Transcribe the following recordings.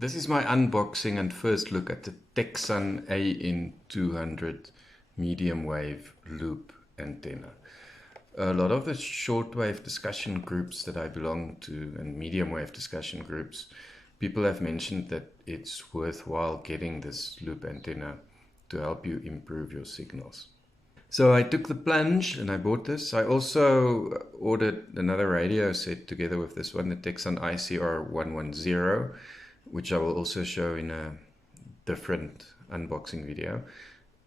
This is my unboxing and first look at the Tecsun AN-200 medium wave loop antenna. A lot of the shortwave discussion groups that I belong to and medium wave discussion groups, people have mentioned that it's worthwhile getting this loop antenna to help you improve your signals. So I took the plunge and I bought this. I also ordered another radio set together with this one, the Tecsun ICR110, which I will also show in a different unboxing video.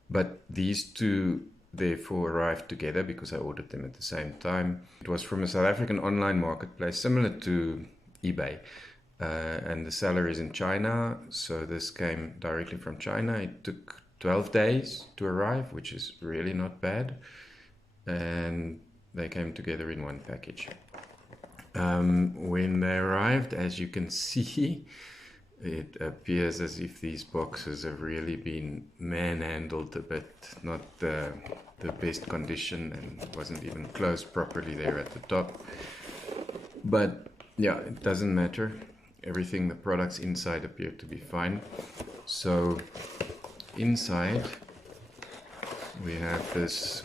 But these two therefore arrived together because I ordered them at the same time. It was from a South African online marketplace similar to eBay, and the seller is in China, so this came directly from China. It took 12 days to arrive, which is really not bad, and they came together in one package. When they arrived, as you can see, it appears as if these boxes have really been manhandled a bit, not the best condition, and wasn't even closed properly there at the top. But yeah, it doesn't matter. Everything, the products inside appear to be fine. So inside we have this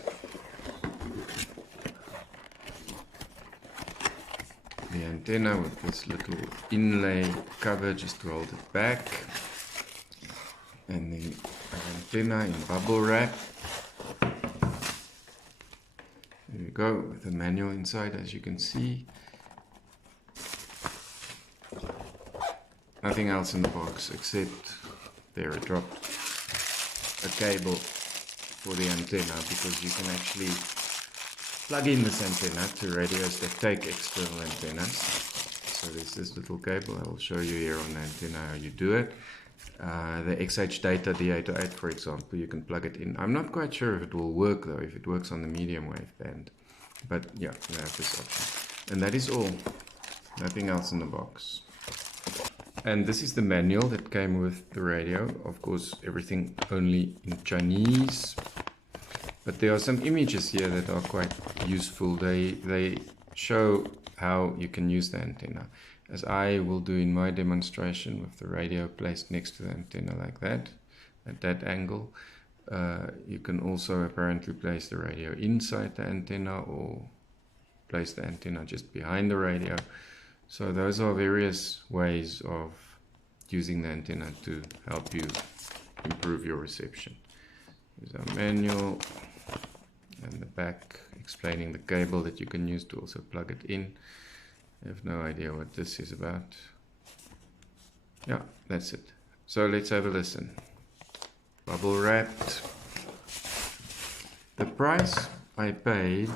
the antenna with this little inlay cover just to hold it back, and the antenna in bubble wrap. There we go, with the manual inside, as you can see. Nothing else in the box except there it dropped a cable for the antenna, because you can actually plug in this antenna to radios that take external antennas. So there's this little cable. I will show you here on the antenna how you do it. The XH data D808, for example, you can plug it in. I'm not quite sure if it will work though, if it works on the medium wave band. But yeah, you have this option. And that is all. Nothing else in the box. And this is the manual that came with the radio. Of course, everything only in Chinese. But there are some images here that are quite useful. They show how you can use the antenna, as I will do in my demonstration with the radio placed next to the antenna like that, at that angle. You can also apparently place the radio inside the antenna or place the antenna just behind the radio. So those are various ways of using the antenna to help you improve your reception. Here's our manual and the back explaining the cable that you can use to also plug it in. I have no idea what this is about. Yeah, that's it. So let's have a listen. Bubble wrapped. The price I paid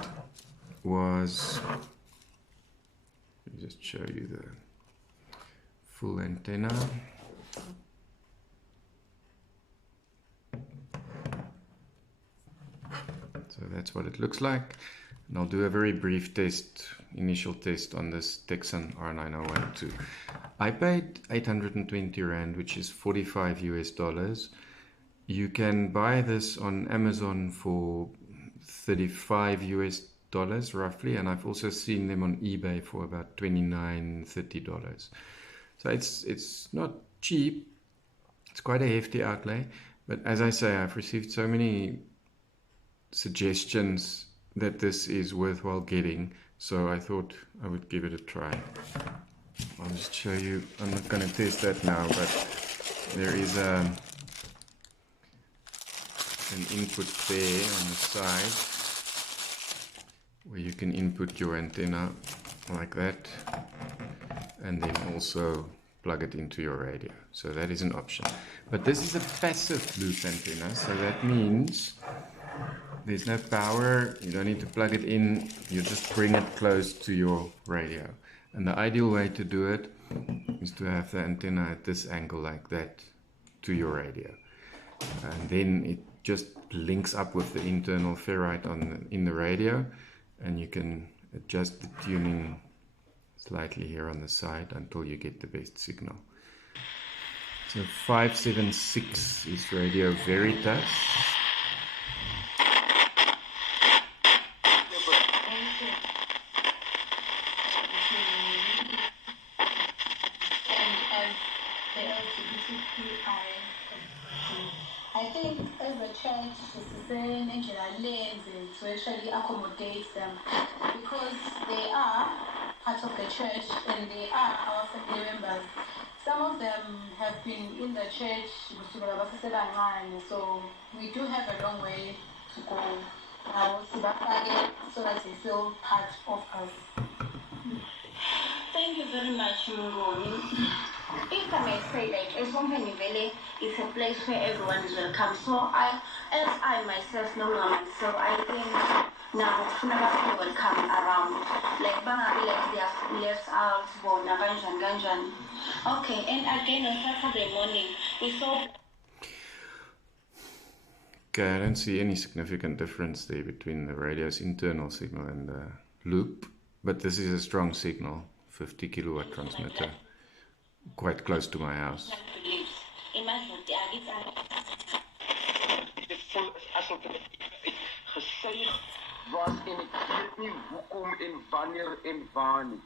was, let me just show you the full antenna. So that's what it looks like. And I'll do a very brief test, initial test on this Tecsun R9012. I paid 820 Rand, which is 45 US dollars. You can buy this on Amazon for 35 US dollars roughly, and I've also seen them on eBay for about $29–30. So it's not cheap. It's quite a hefty outlay, but as I say, I've received so many suggestions that this is worthwhile getting, so I thought I would give it a try. I'll just show you. I'm not going to test that now, but there is an input there on the side where you can input your antenna like that, and then also plug it into your radio. So that is an option. But this is a passive loop antenna, so that means there's no power, you don't need to plug it in, you just bring it close to your radio. And the ideal way to do it is to have the antenna at this angle like that to your radio. And then it just links up with the internal ferrite in the radio, and you can adjust the tuning slightly here on the side until you get the best signal. So 576 is Radio Veritas. to actually accommodate them, because they are part of the church and they are our family members. Some of them have been in the church, so we do have a long way to go so that they feel part of us. Thank you very much, Mungoni. If I may say, like, as Valley is a place where everyone is welcome. So as I myself know myself, I think now Funabasi will come around. Like Bangabi, like they have left out for Ganjan. Okay, and again on Saturday morning, we saw. Okay, I don't see any significant difference there between the radio's internal signal and the loop, but this is a strong signal, 50 kilowatt transmitter, quite close to my house. Was en ek weet nie hoekom en wanneer en waar nie.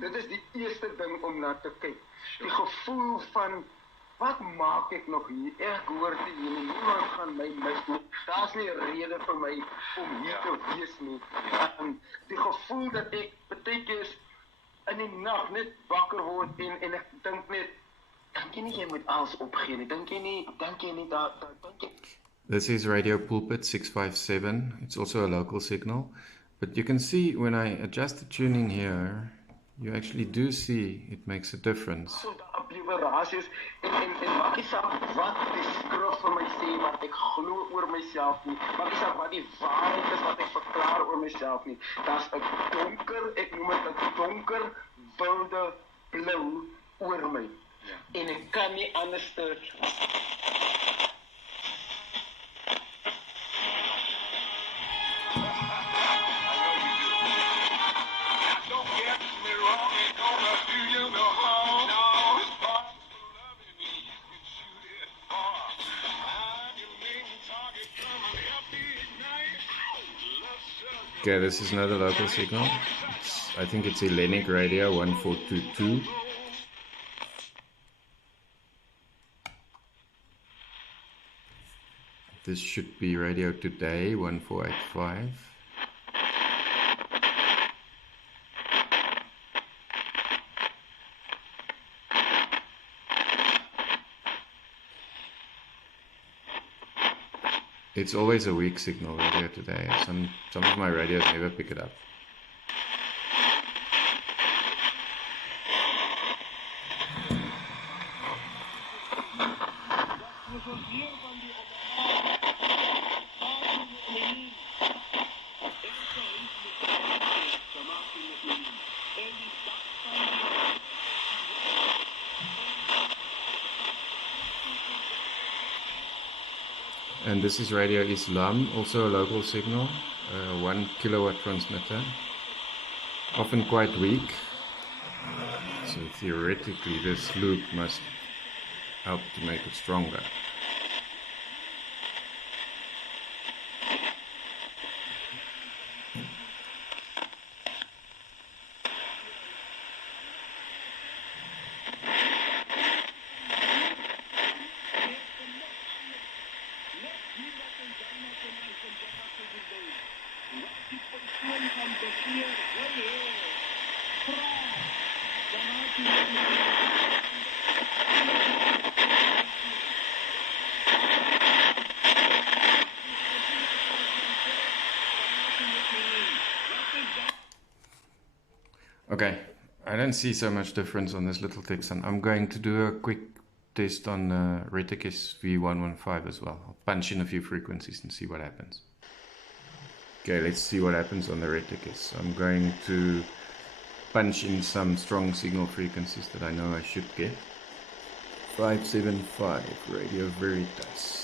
Dit is die eerste ding om na te kyk. Die gevoel van wat maak ek nog hier? Ek hoor dit hier, niemand gaan my mis nie. Daar's nie 'n rede vir my om hier te wees nie. Die gevoel dat ek baie keer in die nag net wakker word en ek dink net, dink jy nie jy moet alles opgee nie? Dink jy nie daar dink jy. This is Radio Pulpit 657. It's also a local signal. But you can see when I adjust the tuning here, you actually do see it makes a difference. En maak nie saak wat die skrif vir my sê, wat ek glo oor myself nie. Maak nie saak wat die waarheid is wat ek verklaar oor myself nie. Daar's 'n donker, ek noem dit 'n donker, wilde blou oor my. Ja. En ek kan nie anders te Okay, this is another local signal. I think it's Hellenic Radio 1422. This should be Radio Today 1485. It's always a weak signal, Radio Today. Some of my radios never pick it up. And this is Radio Islam, also a local signal, 1 kilowatt transmitter, often quite weak. So theoretically this loop must help to make it stronger. Okay, I don't see so much difference on this little Tecsun. I'm going to do a quick test on Reticus V115 as well. I'll punch in a few frequencies and see what happens. Okay, let's see what happens on the Reticus. I'm going to punch in some strong signal frequencies that I know I should get. 575 Radio Veritas.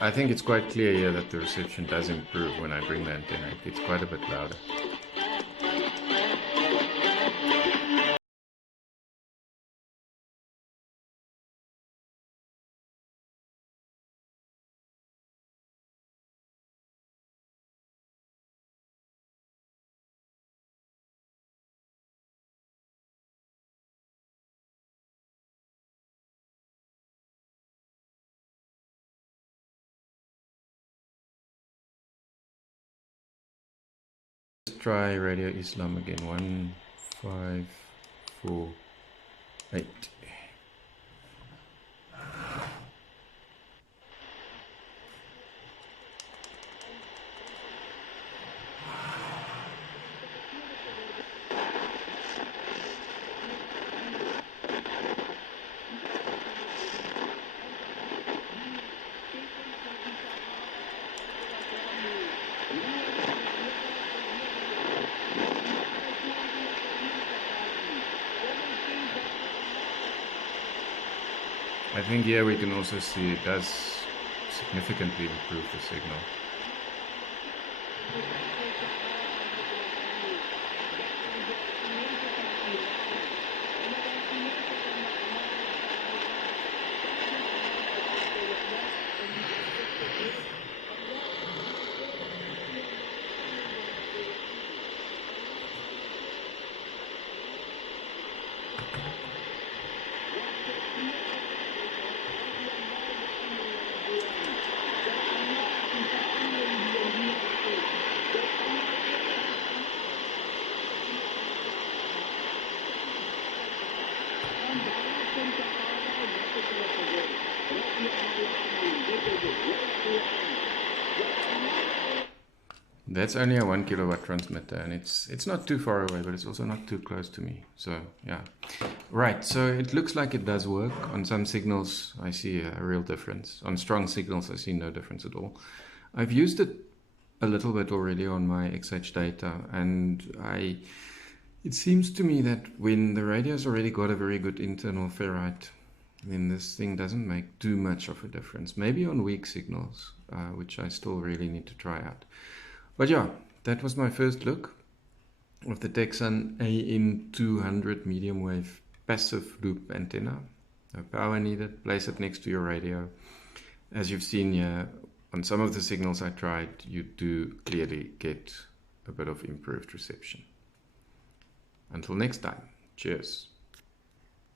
I think it's quite clear here that the reception does improve when I bring the antenna. It gets quite a bit louder. Let's try Radio Islam again. 1, 5, 4, 8. I think here we can also see it does significantly improve the signal. That's only a 1 kilowatt transmitter, and it's not too far away, but it's also not too close to me. So yeah, right. So it looks like it does work. On some signals, I see a real difference. On strong signals, I see no difference at all. I've used it a little bit already on my XH data, and it seems to me that when the radio's already got a very good internal ferrite, then this thing doesn't make too much of a difference. Maybe on weak signals, which I still really need to try out. But yeah, that was my first look of the Tecsun AN-200 medium wave passive loop antenna. No power needed, place it next to your radio. As you've seen here, on some of the signals I tried, you do clearly get a bit of improved reception. Until next time, cheers.